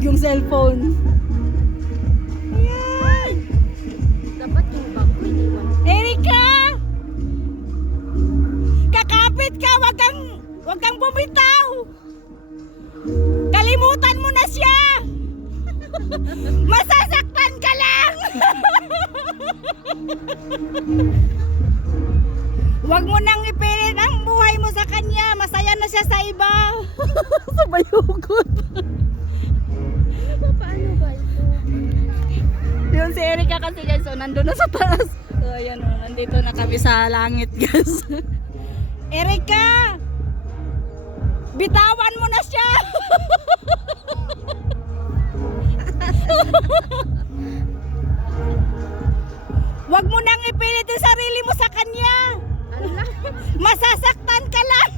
mahulog yung cellphone. Ayan. Dapat yung bag ko iniwan. Erika! Kakapit ka, wag kang bumitaw. Kalimutan mo na siya. Masasaktan ka lang. Wag mo nang ipilit ang buhay mo sa kanya. Masaya na siya sa iba. Sabayugot. Paano ba ito? Yun si Erika kasi guys, so nandun na sa taas. So ayan, nandito na kami sa langit guys. Erika! Bitawan mo na siya! Wag mo nang ipilit yung sarili mo sa kanya. Ala. Masasaktan ka lang.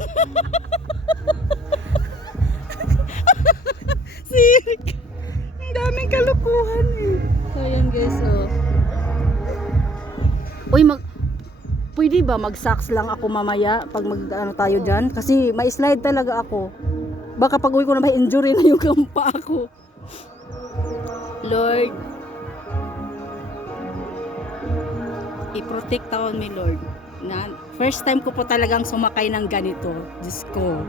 Si Erika. Ang daming kalukuhan eh. So ayan guys, oh. Uy, pwede ba mag-socks lang ako mamaya pag mag-ano tayo dyan? Kasi ma-slide talaga ako. Baka pag uwi ko na may injury na yung kampa ako. Lord, i-protect ako ni Lord. Na, first time ko po talagang sumakay ng ganito. Diyos ko.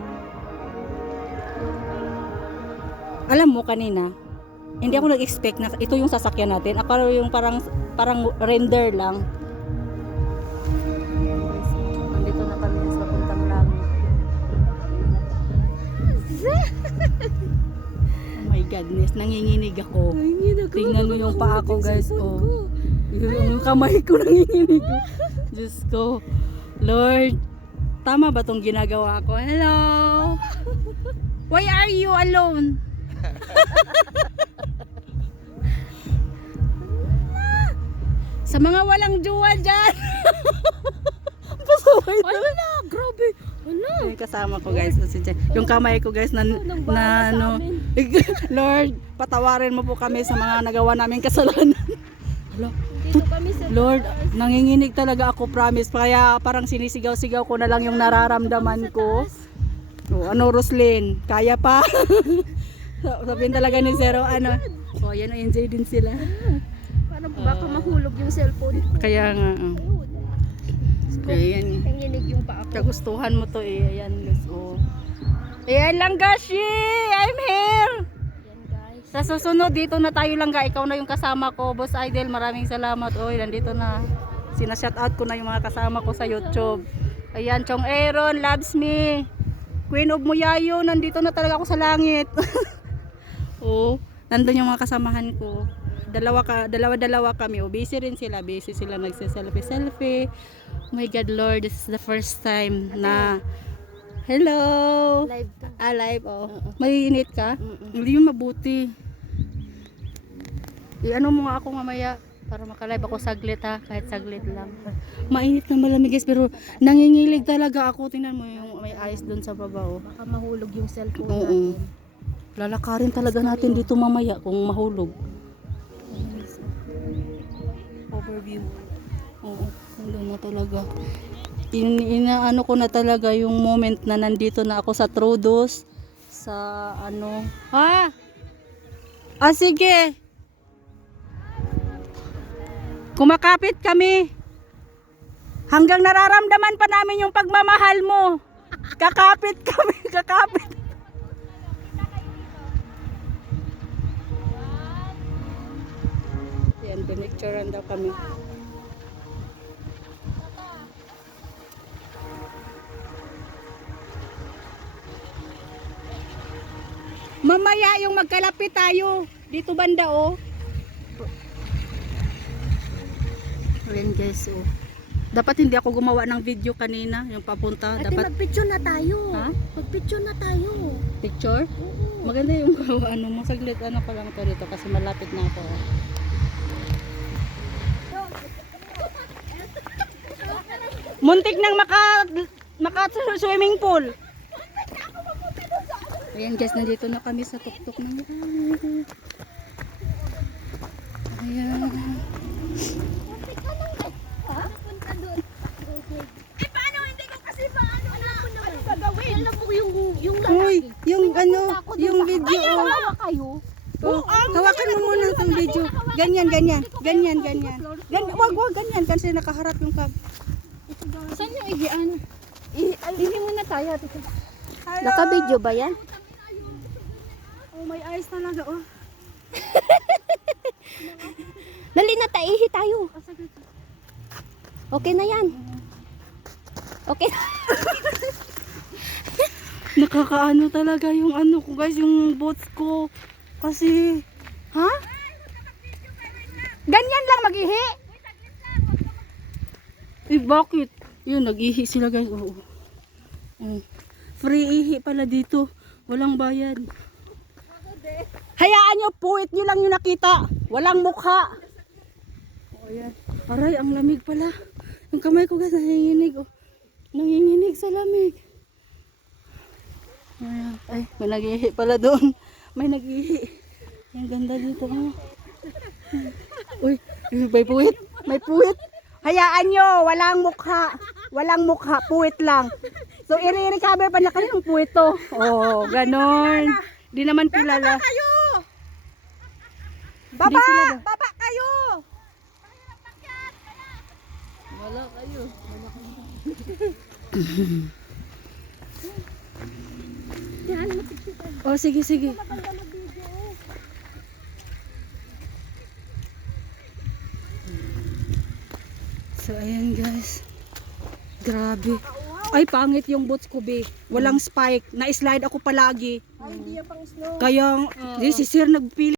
Alam mo kanina, hindi ako nag-expect na ito yung sasakyan natin. Akala yung parang render lang. Nandito na kami sa puntang langit. Oh my goodness, nanginginig ako. Tingnan mo yung paa ko guys. Oh. Yung kamay ko nanginginig. Diyos ko. Lord, tama ba tong ginagawa ko? Hello? Why are you alone? Sa mga walang jowa dyan. Pasaway na. Wala, grabe. Wala. Yung kasama ko guys, yung kamay ko guys na ano, Lord, patawarin mo po kami sa mga nagawa namin kasalanan. Hello? Dito kami sa Lord, nanginginig talaga ako, promise. Kaya parang sinisigaw-sigaw ko na lang yung nararamdaman ko. Oh, ano, Roslyn, kaya pa? Sabihin talaga ni Zero, ano. Oh, yan, enjoy din sila. Parang baka mahulog yung cellphone ko. Kaya nga, ayan. Nanginig yung paa ko. Kagustuhan mo to eh. Ayan, guys. Oh. Ayan lang, Gashi! I'm here! Yan guys. Sa susunod, dito na tayo lang, ga. Ikaw na yung kasama ko. Boss Idol, maraming salamat. Oy, nandito na. Sinashoutout ko na yung mga kasama ko sa YouTube. Ayan, Chong Aaron loves me. Queen of Muyayo, nandito na talaga ako sa langit. Oh, nandun yung mga kasamahan ko. Dalawa kami. Oh, busy rin sila. Busy sila nagse-selfie. Oh my God, Lord, this is the first time na hello. Live ka. Live, oh. May init ka? Hindi yun mabuti. I-ano mo nga ako mamaya para makalive ako saglit ha, kahit saglit lang. Mainit na malamig guys, pero nangingilig talaga ako. Tingnan mo yung may ice doon sa baba, oh. Baka mahulog yung cellphone Oo. natin. Lalakarin talaga natin dito mamaya kung mahulog. Overview. Oo, wala na talaga. Inaano ko na talaga yung moment na nandito na ako sa Trudos. Sa ano. Sige. Kumakapit kami. Hanggang nararamdaman pa namin yung pagmamahal mo. Kakapit kami, kakapit. Yan, pinicturean daw kami. Mamaya yung magkalapit tayo. Dito banda, oh. Ayan guys, oh. Dapat hindi ako gumawa ng video kanina, yung papunta. Ate, Dapat magpicture na tayo. Ha? Magpicture na tayo. picture. Oo. Maganda yung ano mo, saglit ano pa lang to dito kasi malapit na ako. Muntik nang maka swimming pool. Ayan guys, nandito na kami sa tuktok ng ayan. Alam mo yung Uy, lalaki. yung ano, Punta ako dun yung sa- video. Ay, Oh. wala kayo. Oh, Ganyan. Wag, ganyan. Kasi nakaharap yung cam. Saan yung ihian? Ihi muna tayo. Naka-video ba yan? Oh, may eyes talaga, oh. Dali na, taihi tayo. Okay na yan. Okay. Nakakaano talaga yung ano ko guys, yung bots ko. Kasi, ha? Ganyan lang mag-ihi? Eh, bakit? Yun, nag-ihi sila guys. Oo. Free ihi pala dito. Walang bayad. Hayaan nyo, puwit nyo lang yung nakita. Walang mukha. O, ayan. Aray, ang lamig pala. Yung kamay ko guys, nanginginig. Oh. Nanginginig sa lamig. Ayan. Ay, may nag-ihi pala doon. May nag-ihi. Ang ganda dito. Oh. Uy, may puwit. May puwit. Hayaan nyo, walang mukha. Walang mukha, puwit lang. So, i-recover pa na kayo ng puwit to. Oh, ganon. Di naman kilala. Baba kayo! Baba kayo! Wala kayo. Oh, sige. So, ayan guys. Grabe. Ay, pangit yung boots ko, be. Walang spike. Na-slide ako palagi. Ay, hindi yung pang snow. Kaya, di si sir nagpili.